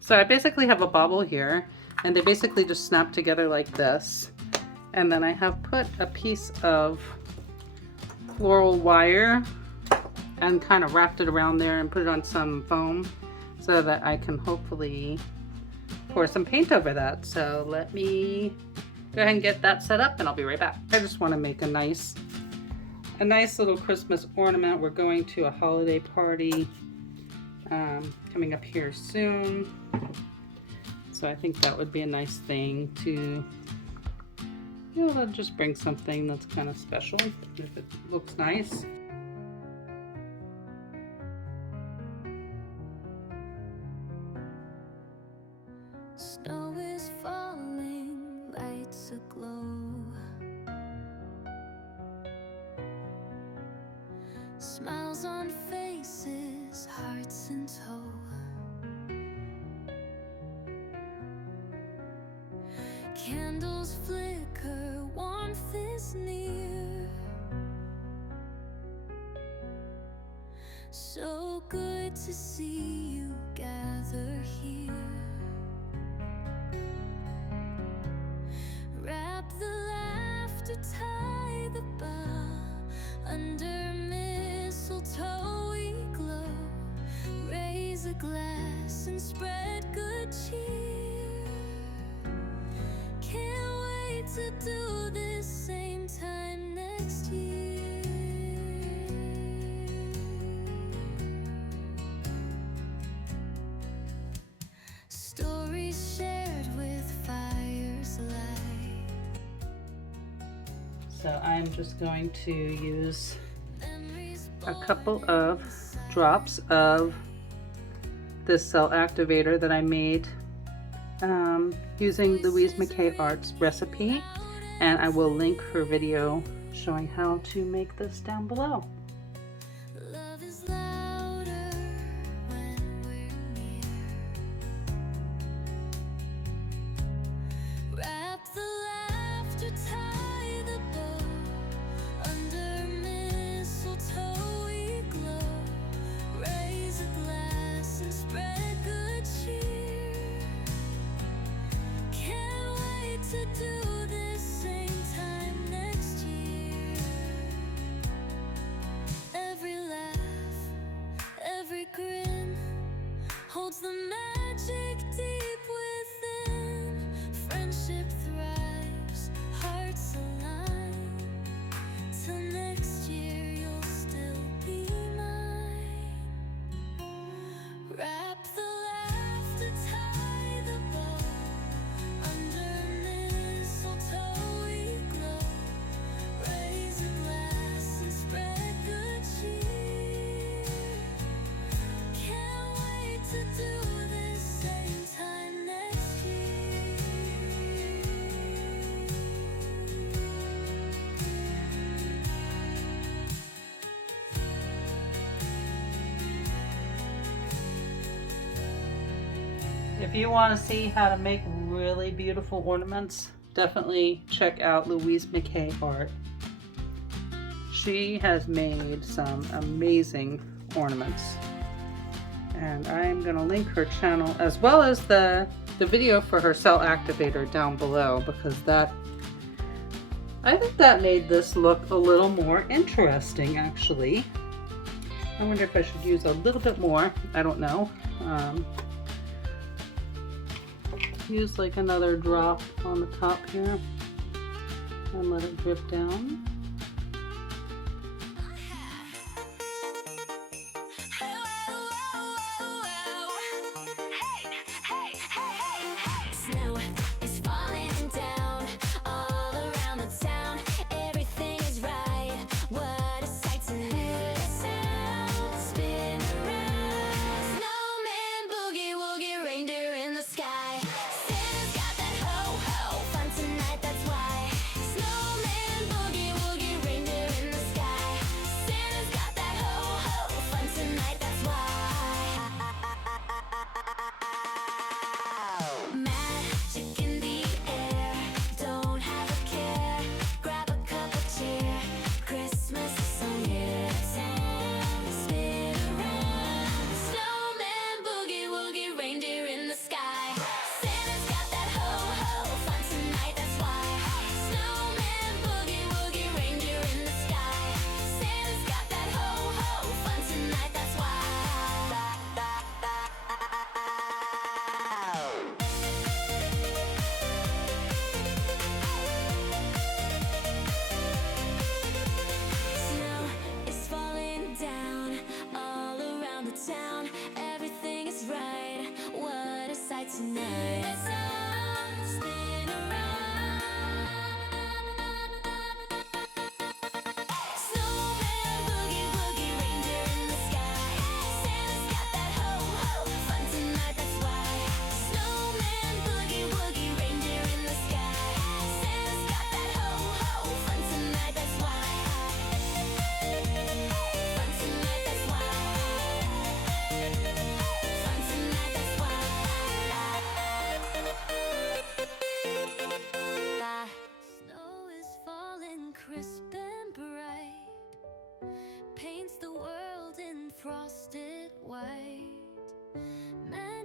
So I basically have a bobble here, and they basically just snap together like this. And then I have put a piece of floral wire and kind of wrapped it around there and put it on some foam so that I can hopefully pour some paint over that. So let me go ahead and get that set up and I'll be right back. I just want to make a nice little Christmas ornament. We're going to a holiday party coming up here soon. So I think that would be a nice thing to, you know, just bring something that's kind of special if it looks nice. Snow is falling, lights aglow. Smiles on faces, hearts in tow. Candles flicker, warmth is near. So good to see you gather here. Wrap the laughter, tie the bow. Under mistletoe we glow. Raise a glass and spread good cheer. Can't wait to do this same time next year. Stories shared with fire's light. So I'm just going to use a couple of drops of this cell activator that I made using Louise McKay Art's recipe, and I will link her video showing how to make this down below. Love is louder when we're near. Wrap the laughter, tie the bow. Under mistletoe we glow. Raise a glass and spread good cheer. Can't wait to do this same time next year. Every laugh, every grin holds the magic deep within. Friendship thrives, hearts align. Till next year you'll still be mine. Wrap the laughter, tie the bow. Under mistletoe we glow. Raise a glass and spread good cheer. Can't wait to do this same time next year. If you want to see how to make really beautiful ornaments, definitely check out Louise McKay Art. She has made some amazing ornaments, and I'm going to link her channel as well as the video for her cell activator down below, because I think that made this look a little more interesting actually. I wonder if I should use a little bit more. I don't know. Use like another drop on the top here and let it drip down. Snow is falling down all around the town. Everything is right. What a sight to hear the sound. Spin around. Snowman boogie woogie, reindeer in the sky. Santa's got that ho ho fun tonight. That's why. Snowman boogie woogie.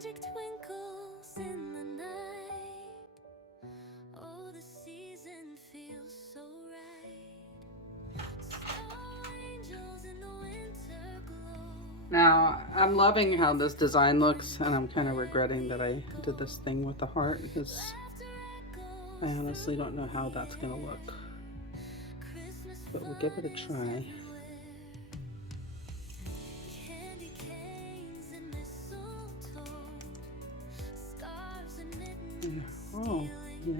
magic twinkles in the night. Oh, the season feels so right. Snow angels in the winter glow. Now, I'm loving how this design looks, and I'm kind of regretting that I did this thing with the heart because I honestly don't know how that's gonna look. But we'll give it a try. Candy canes and mistletoe, scarves and mittens. Yeah. Oh, yeah.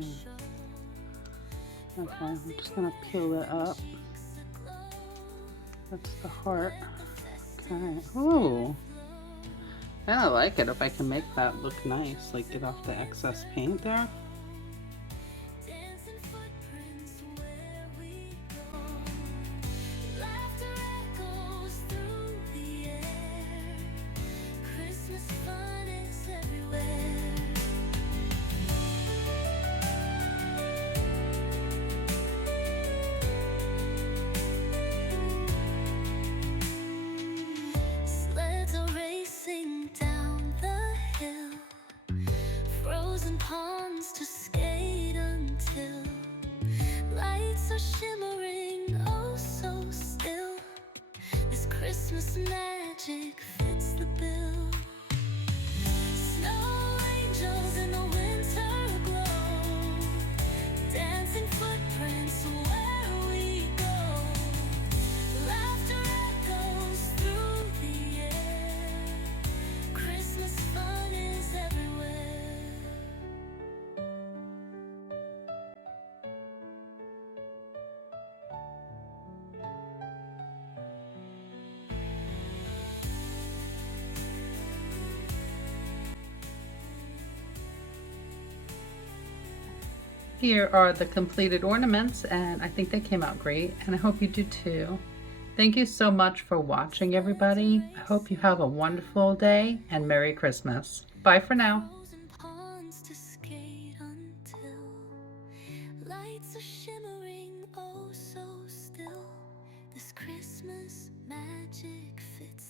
Okay, I'm just gonna peel it up. That's the heart. Okay. Oh, I kinda like it if I can make that look nice, like get off the excess paint there. Dancing footprints where we go. Laughter echoes through the air. Christmas fun is everywhere. Sleds are racing down the hill. Frozen ponds to skate until lights are shimmering, oh so still. This Christmas magic fits the bill. Snow angels in the winter glow. Dancing footprints where we go. Laughter echoes through the air. Christmas fun is everywhere. Here are the completed ornaments, and I think they came out great, and I hope you do too. Thank you so much for watching, everybody. I hope you have a wonderful day and Merry Christmas. Bye for now. Frozen ponds to skate until lights are shimmering, oh so still. This Christmas magic fits